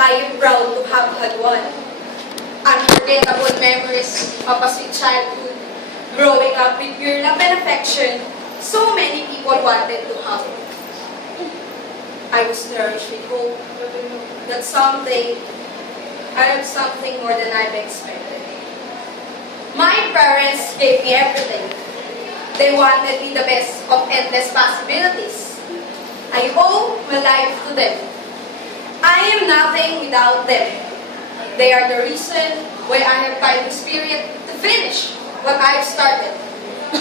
I am proud to have had one. Unforgettable memories of a sweet childhood, growing up with pure love and affection so many people wanted to have. I was nourished with hope that someday I have something more than I've expected. My parents gave me everything. They wanted me the best of endless possibilities. I owe my life to them. I am nothing without them. They are the reason why I have fighting spirit to finish what I've started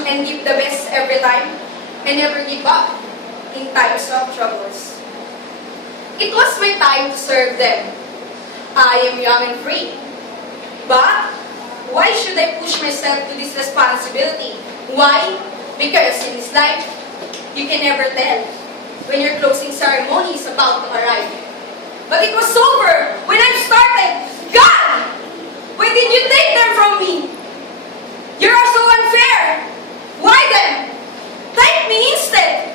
and give the best every time and never give up in times of troubles. It was my time to serve them. I am young and free. But why should I push myself to this responsibility? Why? Because in this life, you can never tell when your closing ceremony is about to arrive. But it was over when I started. God! Why did you take them from me? You are so unfair. Why them? Take me instead.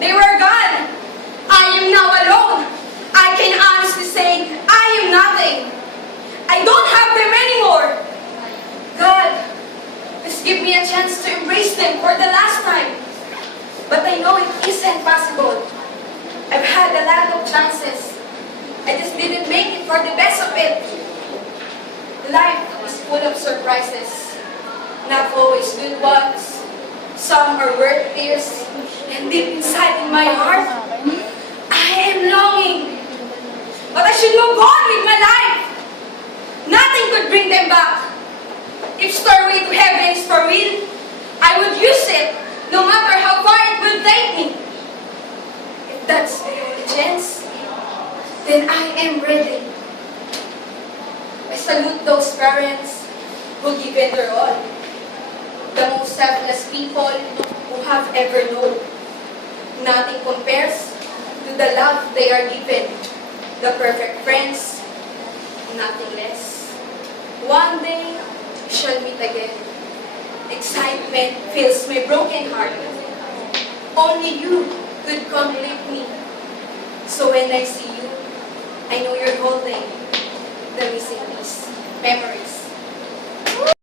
They were gone. I am now alone. I can honestly say I am nothing. I don't have them anymore. God, please give me a chance to embrace them for the last time. But I know it isn't possible. I've had a lot of chances. I just didn't make it for the best of it. Life is full of surprises. Not always good ones. Some are worth tears. And deep inside in my heart, I am longing. But I should move on with my life. Nothing could bring them back. If Stairway to Heaven is for real, I would use it, no matter how far it will take me. If that's the only chance, then I am ready. I salute those parents who give it their all. The most selfless people who have ever known. Nothing compares to the love they are given. The perfect friends, nothing less. One day, we shall meet again. Excitement fills my broken heart. Only you could complete me. So when I see you, I know you're holding the missing piece. Memories.